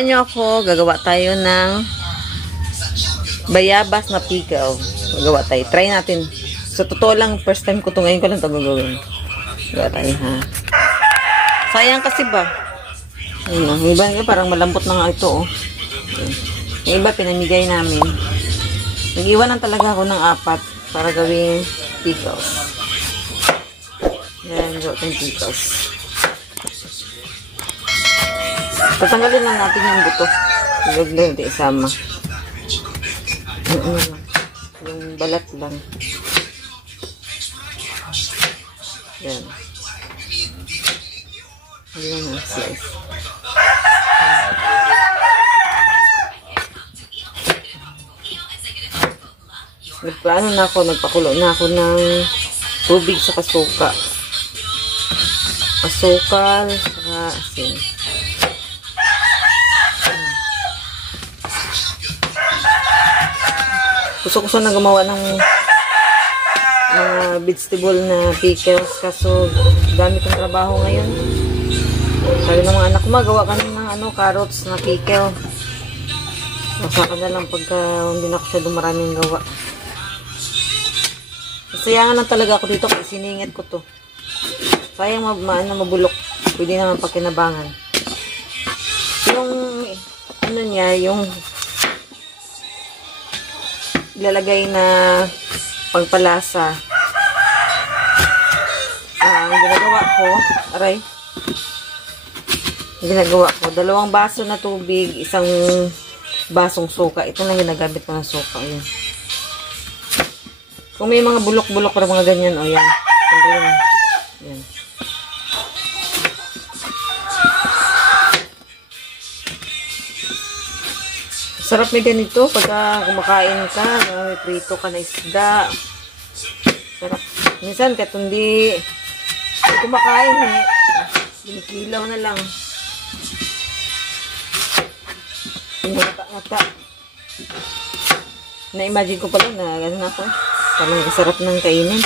Samahan nyo ako. Gagawa tayo ng bayabas na pickle. Gagawa tayo. Try natin. So, totoo lang, first time ko ito. Ngayon ko lang ito gagawin. Gagawa tayo, ha? Sayang kasi ba? Ayun, yung iba nga parang malambot na nga ito, oh. Yung iba, pinamigay namin. Nag-iwan lang talaga ako ng 4 para gawing pickles. Yan, gawin tayong pickles. Tatanggalin lang natin yung buto. Ilagay natin isama. Yung balat lang. Yan. Ayan na, slice. Nagpaano na ako, nagpakulo na ako ng tubig sa kasuka. Asukal, saka asin. Gusto na gumawa ng mga vegetable na pickles kaso dami kong trabaho ngayon. Sabi ng mga anak ko, magawa ka ng carrots na pickle. Masaka na lang pagka hindi na ako siya dumaraming gawa. Sayangan lang talaga ako dito kasi siningit ko to. Sayang mabulok. Pwede naman pakinabangan. Yung niya, yung ilalagay na pagpalasa. Ang ginagawa ko, ginagawa ko, 2 baso na tubig, 1 basong suka. Ito na ginagamit ko ng suka. Ayan. Kung may mga bulok-bulok para mga ganyan, o yan. Yan. Sarap may ganito pagka kumakain ka, may prito ka na isda. Sarap. Minsan kahit hindi kumakain binikilaw na lang. Ngata-ngata. Na-imagine ko pala na gano'n ako. Parang sarap ng kainin.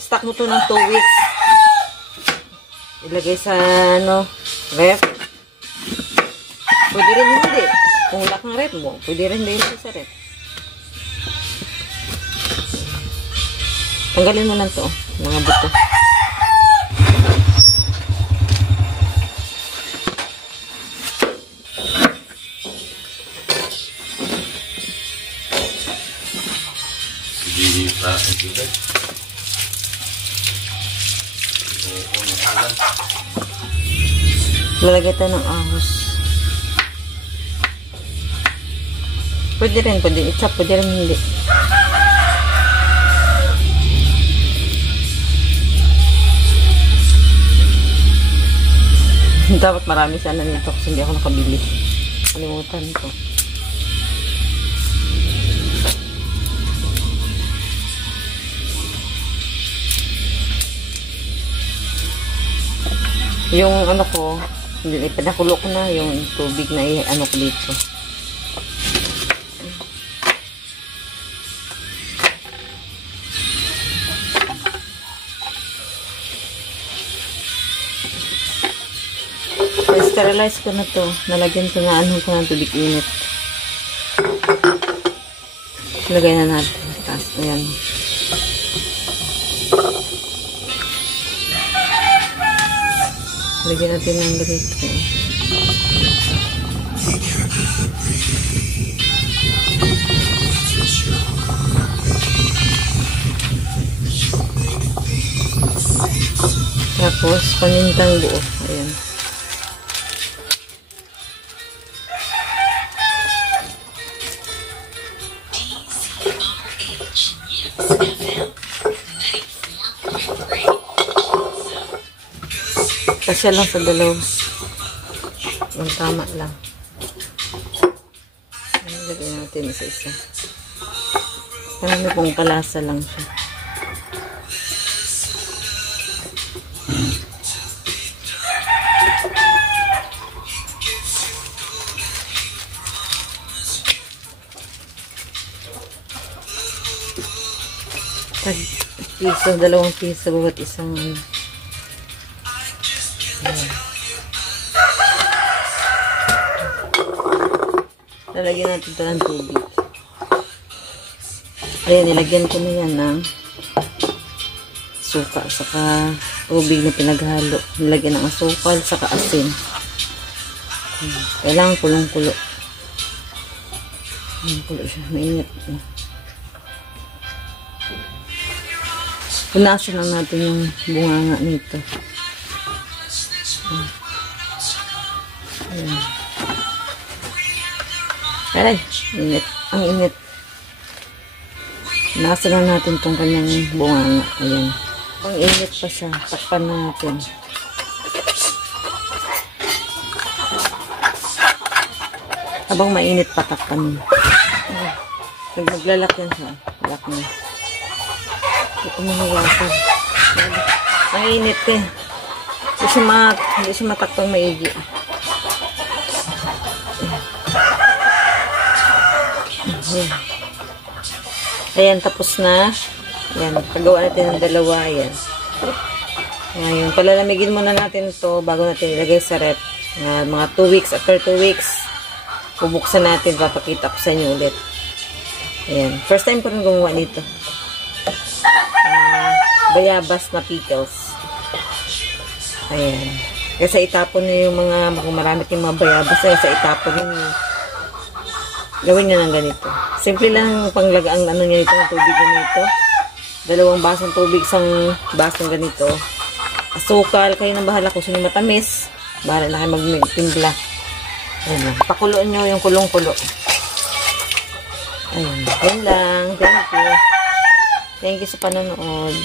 I-stock mo to ng 2 weeks. Ilagay sa ref. Pwede rin hindi. Kung wala kang ref mo, pwede rin din sa ref. Tanggalin mo lang to, mga buto. Lalagay tayo ng ahos. Pwede rin, pwede i-chop, pwede rin hindi. Dapat marami sana nito kasi hindi ako nakabili. Kalimutan ko. Yung ko, pinakulo ko na yung tubig na ko dito. Sterilize ko na to. Nalagyan ko na ko ng tubig init. Lagay na natin. Tapos, ayan. Lagyan natin ng ganito. Tapos, panintang buo. Ayan. Kasya lang sa 2. Yung tama lang. Lagyan natin isa-isa. Parang pong palasa lang siya. Piso, 2 piso bawat isang. Ayan. lalagyan natin ito ng tubig. Ayan, nilagyan ko na yan ng suka, saka tubig na pinaghalo. Nilagyan ng asukal, saka asin. Kailangan kulong-kulo. Kulo siya, mainit. Punasan lang natin yung bunganga nito. Ayan. Aray, init. Ang init. Nasa lang natin tong kanyang bunganga. Ayan. Ang init pa siya. Takpan natin. Habang mainit pa, takpan mo. Maglalak yan siya. Lak na. Ito mga water. Ang init eh. Hindi siya matakpang maigi. Ayan, tapos na. Ayan, pagawa natin ng dalawa. Ayan. Ayan, palalamigin muna natin ito bago natin ilagay sa rep. Mga 2 weeks. After 2 weeks, bubuksan natin. Papakita ko sa inyo ulit. Ayan. First time ko rin gumawa nito. Bayabas na pickles. Ayan. Kasi itapon nyo yung mga, kung marami yung mga bayabas, kasi itapon nyo. Gawin nyo ng ganito. Simple lang panglagaan ano nyo nito, ng tubig nito. 2 basong tubig, 1 basong ganito. Asukal, kayo nang bahala kung sino matamis. Bahala na kayo magtimpla. Ayan. Pakuloan nyo yung kulong-kulo. Ayan. Yan lang. Thank you. Thank you sa panonood.